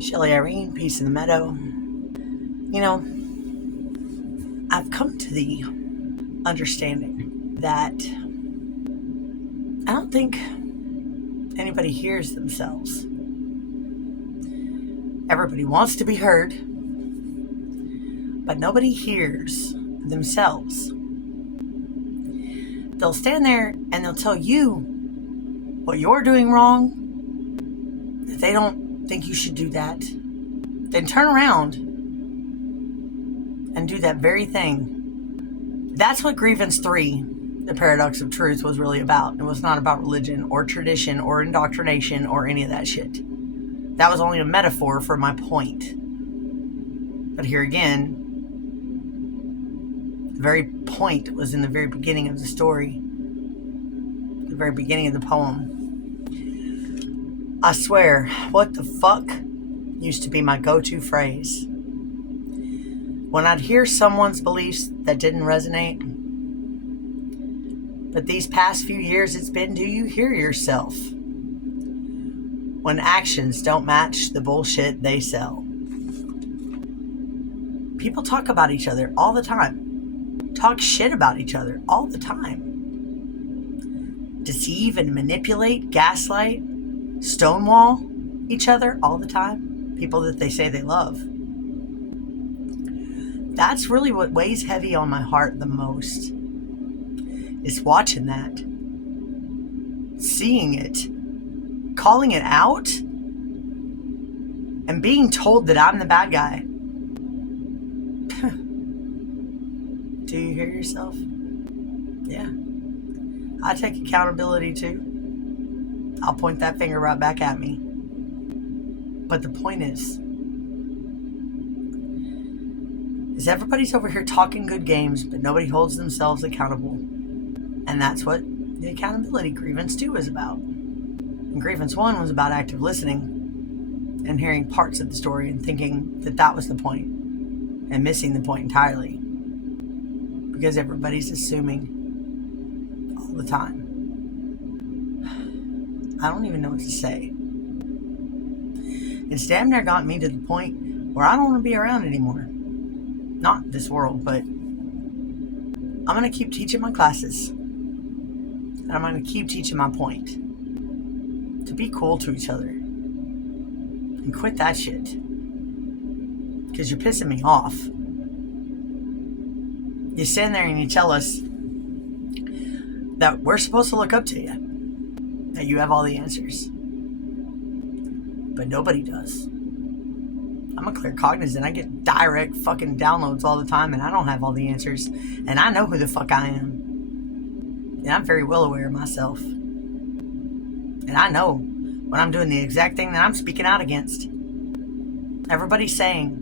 Shelly Irene, Peace in the Meadow. You know, I've come to the understanding that I don't think anybody hears themselves. Everybody wants to be heard, but nobody hears themselves. They'll stand there and they'll tell you what you're doing wrong, that they don't think you should do that. Then turn around and do that very thing. That's what Grievance 3, The Paradox of Truth, was really about. It was not about religion or tradition or indoctrination or any of that shit. That was only a metaphor for my point. But here again, the very point was in the very beginning of the story, the very beginning of the poem. I swear, what the fuck used to be my go-to phrase. When I'd hear someone's beliefs that didn't resonate. But these past few years it's been, do you hear yourself? When actions don't match the bullshit they sell. People talk about each other all the time. Talk shit about each other all the time. Deceive and manipulate, gaslight, stonewall each other all the time. People that they say they love. That's really what weighs heavy on my heart the most. Is watching that. Seeing it. Calling it out. And being told that I'm the bad guy. Do you hear yourself? Yeah. I take accountability too. I'll point that finger right back at me. But the point is everybody's over here talking good games, but nobody holds themselves accountable. And that's what the accountability Grievance 2 is about. And Grievance 1 was about active listening and hearing parts of the story and thinking that that was the point and missing the point entirely. Because everybody's assuming all the time. I don't even know what to say. It's damn near gotten me to the point where I don't want to be around anymore. Not this world, but I'm going to keep teaching my classes. And I'm going to keep teaching my point. To be cool to each other. And quit that shit. Because you're pissing me off. You stand there and you tell us that we're supposed to look up to you. That you have all the answers. But nobody does. I'm a clear cognizant. I get direct fucking downloads all the time and I don't have all the answers. And I know who the fuck I am. And I'm very well aware of myself. And I know when I'm doing the exact thing that I'm speaking out against. Everybody's saying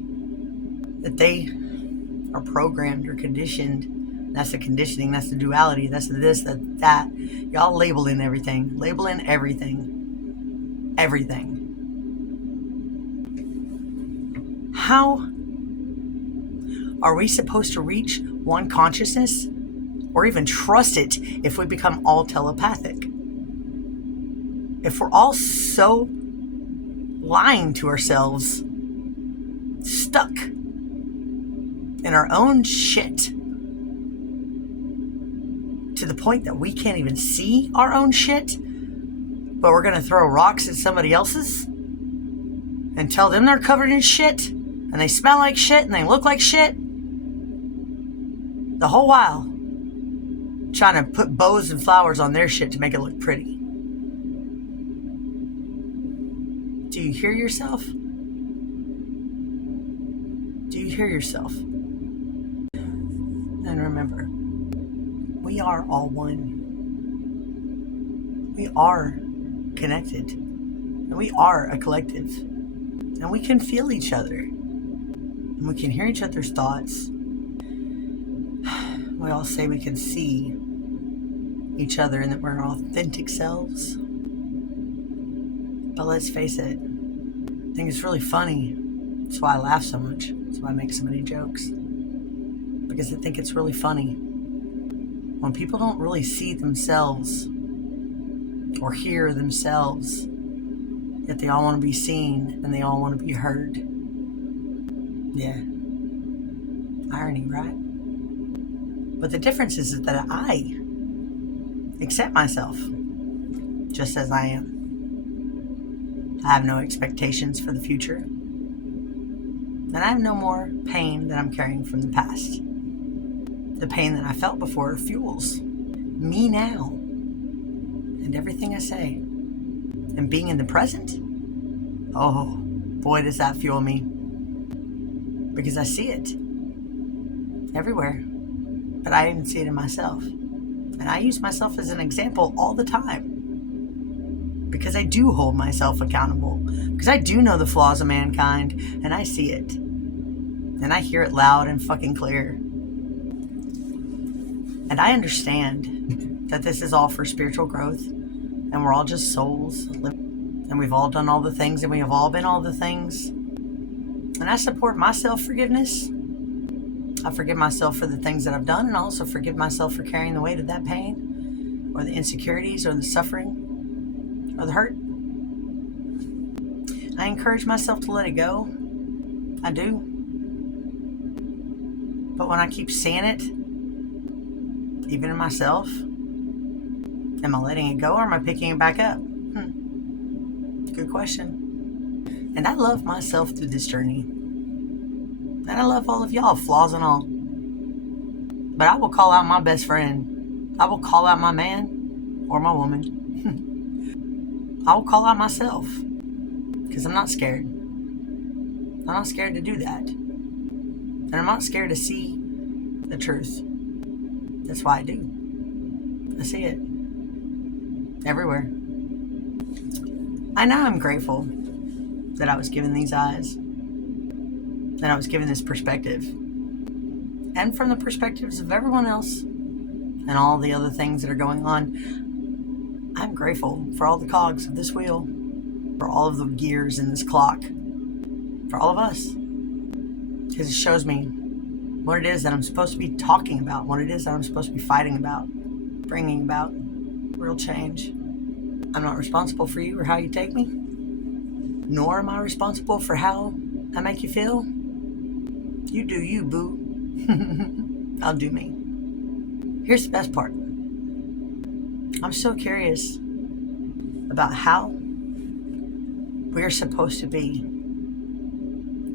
that they are programmed or conditioned. That's the conditioning, that's the duality, that's the this, that. Y'all labeling everything. Labeling everything. Everything. How are we supposed to reach one consciousness or even trust it if we become all telepathic? If we're all so lying to ourselves, stuck in our own shit to the point that we can't even see our own shit, but we're going to throw rocks at somebody else's and tell them they're covered in shit and they smell like shit and they look like shit, the whole while trying to put bows and flowers on their shit to make it look pretty. Do you hear yourself? Do you hear yourself? And remember, we are all one. We are connected. And we are a collective. And we can feel each other. And we can hear each other's thoughts. We all say we can see each other and that we're our authentic selves. But let's face it, I think it's really funny. That's why I laugh so much. That's why I make so many jokes. Because I think it's really funny. When people don't really see themselves or hear themselves Yet they all want to be seen and they all want to be heard. Yeah. Irony, right? But the difference is that I accept myself just as I am. I have no expectations for the future. And I have no more pain that I'm carrying from the past. The pain that I felt before fuels me now and everything I say. And being in the present, oh boy, does that fuel me. Because I see it everywhere, but I even see it in myself. And I use myself as an example all the time. Because I do hold myself accountable. Because I do know the flaws of mankind, and I see it. And I hear it loud and fucking clear. And I understand that this is all for spiritual growth, and we're all just souls, and we've all done all the things, and we have all been all the things. And I support my self-forgiveness. I forgive myself for the things that I've done, and I also forgive myself for carrying the weight of that pain, or the insecurities, or the suffering, or the hurt. I encourage myself to let it go. I do. But when I keep seeing it, even in myself, am I letting it go or am I picking it back up? Good question. And I love myself through this journey. And I love all of y'all, flaws and all. But I will call out my best friend. I will call out my man or my woman. I will call out myself. Because I'm not scared. I'm not scared to do that. And I'm not scared to see the truth. That's why I do. I see it. Everywhere. I know I'm grateful that I was given these eyes. That I was given this perspective. And from the perspectives of everyone else. And all the other things that are going on. I'm grateful for all the cogs of this wheel. For all of the gears in this clock. For all of us. Because it shows me what it is that I'm supposed to be talking about. What it is that I'm supposed to be fighting about. Bringing about real change. I'm not responsible for you or how you take me. Nor am I responsible for how I make you feel. You do you, boo. I'll do me. Here's the best part. I'm so curious about how we're supposed to be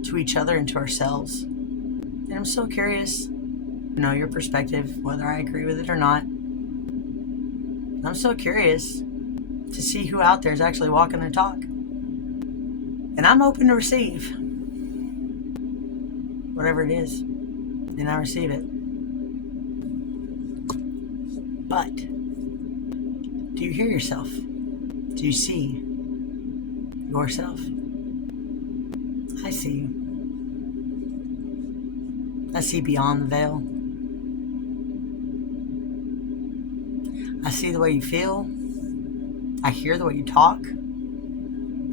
to each other and to ourselves. And I'm so curious to know your perspective, whether I agree with it or not. I'm so curious to see who out there is actually walking their talk. And I'm open to receive whatever it is. And I receive it. But do you hear yourself? Do you see yourself? I see you. I see beyond the veil. I see the way you feel. I hear the way you talk.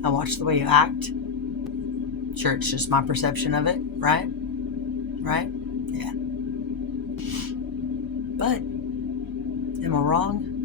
I watch the way you act. Sure, it's just my perception of it, right? Right? Yeah. But, am I wrong?